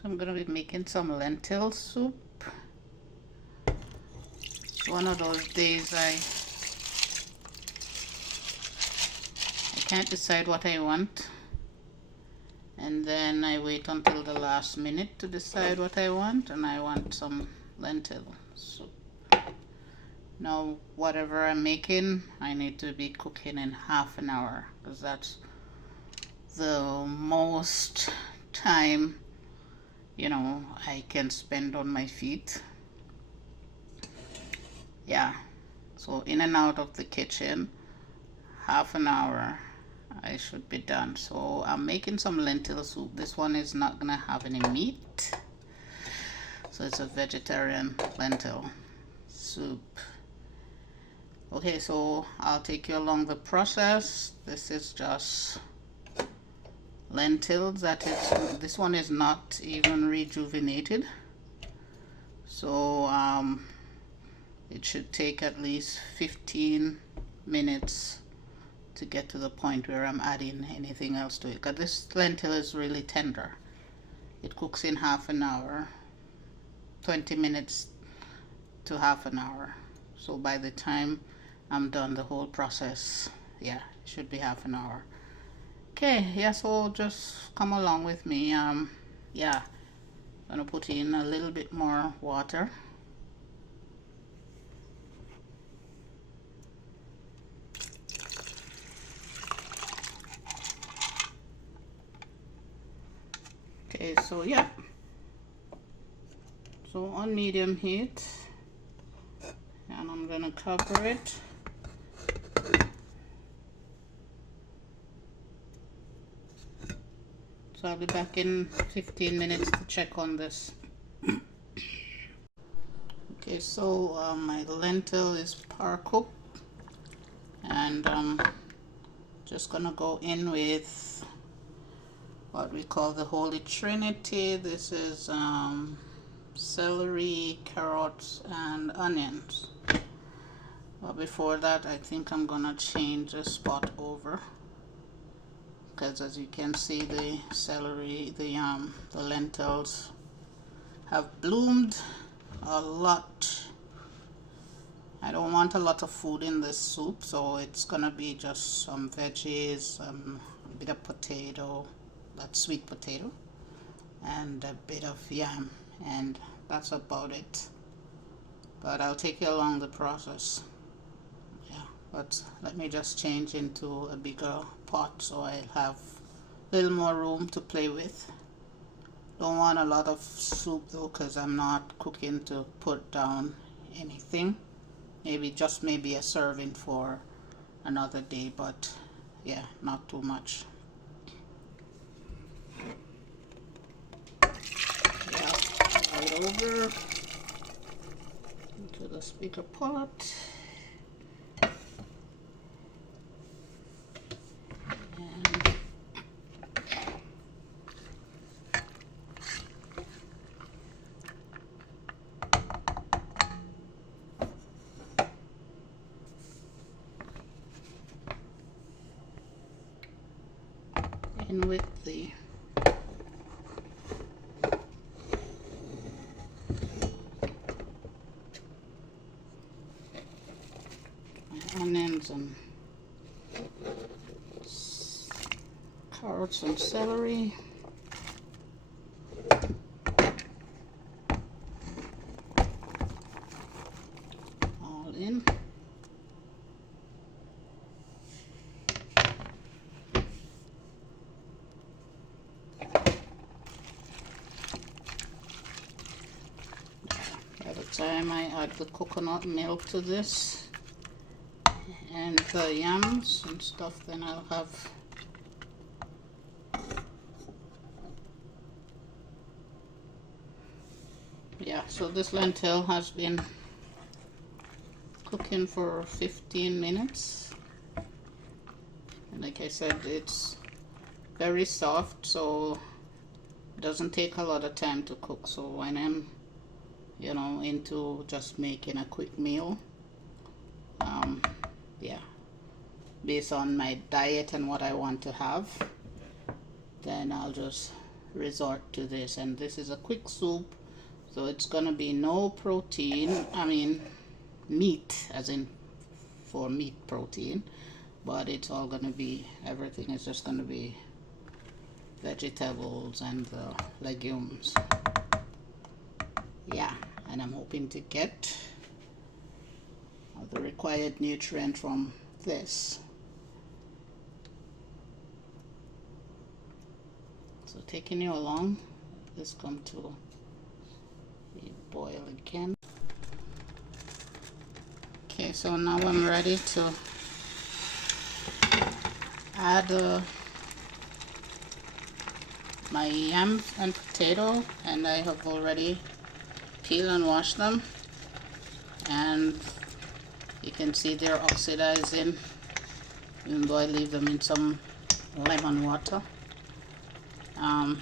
So I'm gonna be making some lentil soup. One of those days I can't decide what I want, and then I wait until the last minute to decide what I want, and I want some lentil soup. Now whatever I'm making, I need to be cooking in half an hour, because that's the most time, you know, I can spend on my feet. Yeah, so in and out of the kitchen, half an hour, I should be done. So I'm making some lentil soup. This one is not gonna have any meat, so it's a vegetarian lentil soup. Okay, so I'll take you along the process. This is just lentils. This one is not even rejuvenated, so it should take at least 15 minutes to get to the point where I'm adding anything else to it, because this lentil is really tender. It cooks in half an hour, 20 minutes to half an hour. So by the time I'm done the whole process, yeah, it should be half an hour. Okay, yeah, so just come along with me. Yeah, I'm gonna put in a little bit more water. Okay, so yeah, so on medium heat, and I'm gonna cover it. So I'll be back in 15 minutes to check on this. Okay, so my lentil is par cooked, and just gonna go in with what we call the Holy Trinity. This is celery, carrots, and onions. But before that, I think I'm gonna change the spot over, because as you can see, the celery, the lentils have bloomed a lot. I don't want a lot of food in this soup, so it's gonna be just some veggies, a bit of potato, that sweet potato, and a bit of yam, and that's about it. But I'll take you along the process. Yeah, but let me just change into a bigger pot so I'll have a little more room to play with. Don't want a lot of soup though, because I'm not cooking to put down anything. Maybe a serving for another day, but yeah, not too much. Yeah, right over into the speaker pot. In with the onions and carrots and celery. All in. Time I add the coconut milk to this and the yams and stuff, then I'll have so this lentil has been cooking for 15 minutes, and like I said, it's very soft, so it doesn't take a lot of time to cook. So when I'm into just making a quick meal, based on my diet and what I want to have, then I'll just resort to this, and this is a quick soup, so it's gonna be no protein, I mean meat, as in for meat protein, but it's all gonna be, everything is just gonna be vegetables and legumes. Yeah, and I'm hoping to get the required nutrient from this. So taking you along, this come to boil again. Okay, so now I'm ready to add my yams and potato, and I have already peeled and washed them, and you can see they're oxidizing even though I leave them in some lemon water.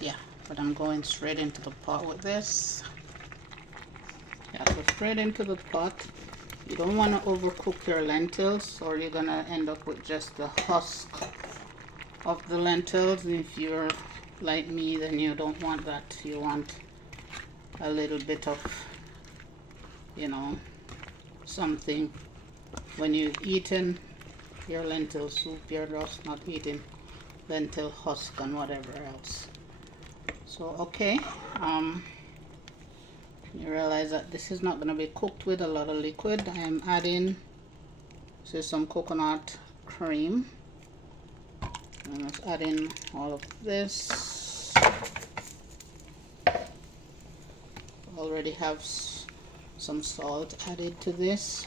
Yeah, but I'm going straight into the pot with this. Yeah, go straight into the pot. You don't want to overcook your lentils, or you're gonna end up with just the husk of the lentils. If you're like me, then you don't want that. You want a little bit of, you know, something. When you're eating your lentil soup, you're just not eating lentil husk and whatever else. So okay, you realize that this is not going to be cooked with a lot of liquid. I am adding some coconut cream. I'm just adding all of this. Already have some salt added to this.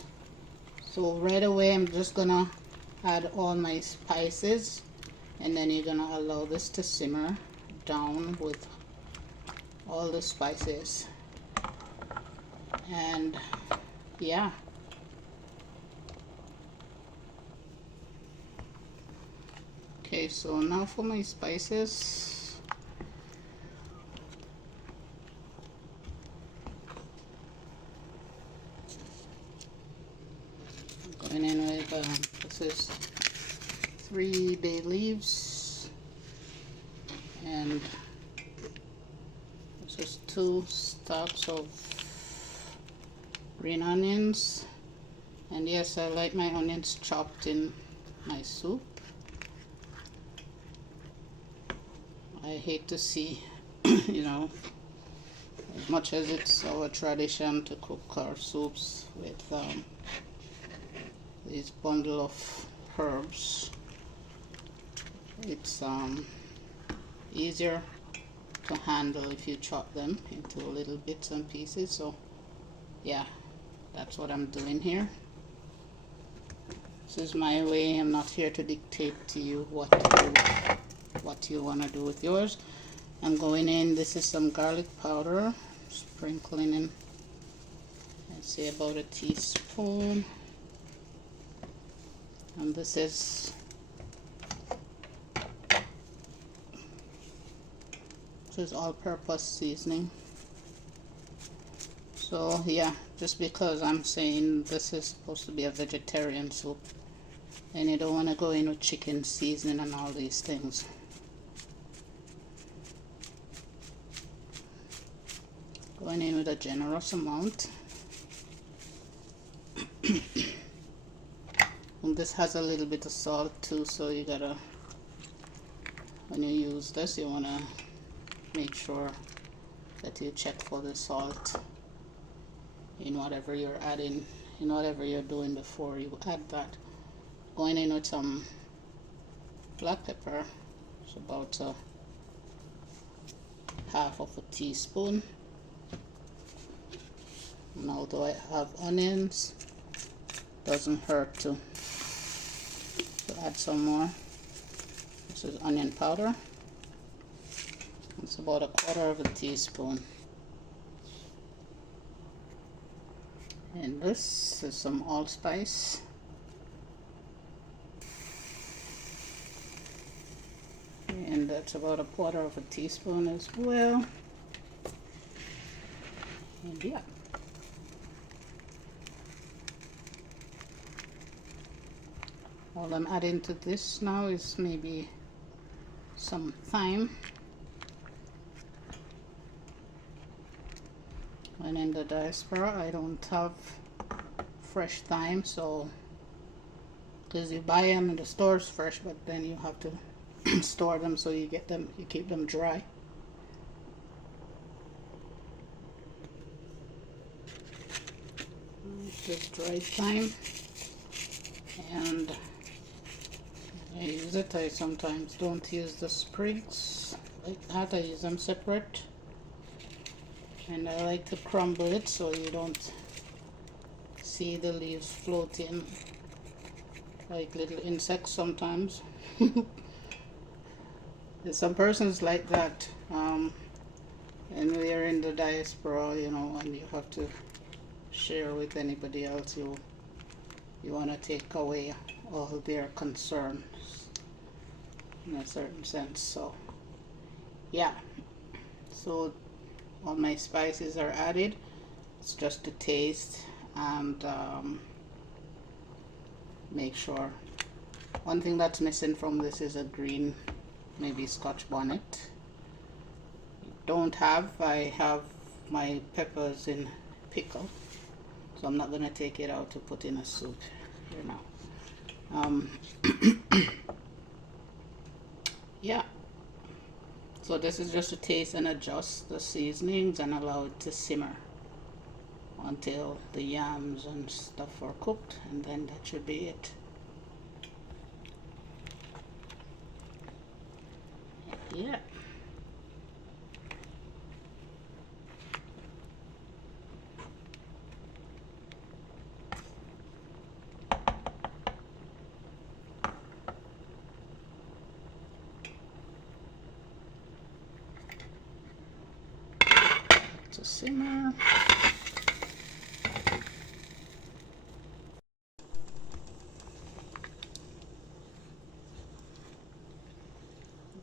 So right away I'm just gonna add all my spices, and then you're gonna allow this to simmer down with all the spices. And yeah, okay, so now for my spices. I'm going in with this is 3 bay leaves, and this is 2 stalks of green onions. And yes, I like my onions chopped in my soup. I hate to see, you know, as much as it's our tradition to cook our soups with this bundle of herbs, it's easier to handle if you chop them into little bits and pieces. So yeah, that's what I'm doing here. This is my way. I'm not here to dictate to you what to do, what you want to do with yours. I'm going in, this is some garlic powder, sprinkling in, I'd say about a teaspoon. And this is all-purpose seasoning. So yeah, just because I'm saying this is supposed to be a vegetarian soup, and you don't want to go in with chicken seasoning and all these things. Going in with a generous amount. And this has a little bit of salt too, so you gotta, when you use this, you want to make sure that you check for the salt in whatever you're adding, in whatever you're doing before you add that. Going in with some black pepper, it's about half of a teaspoon. And although I have onions, doesn't hurt to add some more. This is onion powder. It's about 1/4 of a teaspoon. And this is some allspice. And that's about 1/4 of a teaspoon as well. And yeah. All I'm adding to this now is maybe some thyme. And in the diaspora I don't have fresh thyme, so because you buy them in the stores fresh, but then you have to store them, so you keep them dry. Just dry thyme, and I use it. I sometimes don't use the sprigs like that. I use them separate, and I like to crumble it so you don't see the leaves floating like little insects sometimes. There's some persons like that, and we're in the diaspora, you know, and you have to share with anybody else. You want to take away all their concerns in a certain sense. So yeah, so all my spices are added. It's just to taste and make sure. One thing that's missing from this is a green, maybe Scotch bonnet. Don't have. I have my peppers in pickle, so I'm not gonna take it out to put in a soup here now. Yeah, so this is just to taste and adjust the seasonings and allow it to simmer until the yams and stuff are cooked, and then that should be it. Yeah. To simmer.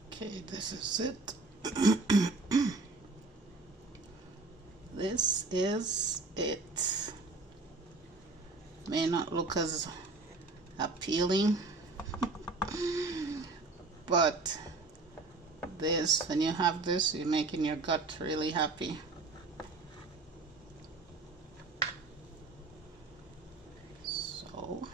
Okay, this is it. This is it. May not look as appealing, but this, when you have this, you're making your gut really happy. So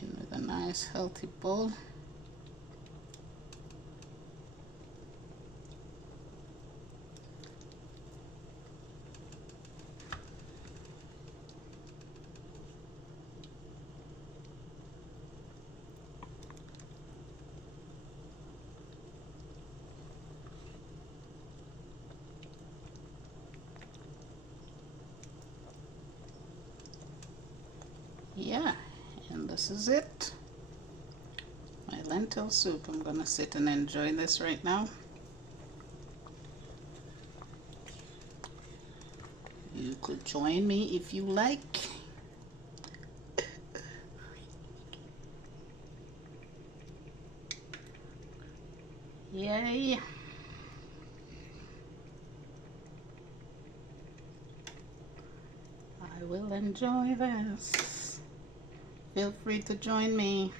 in with a nice healthy bowl. Yeah, and this is it. My lentil soup. I'm gonna sit and enjoy this right now. You could join me if you like. Yay. I will enjoy this. Feel free to join me.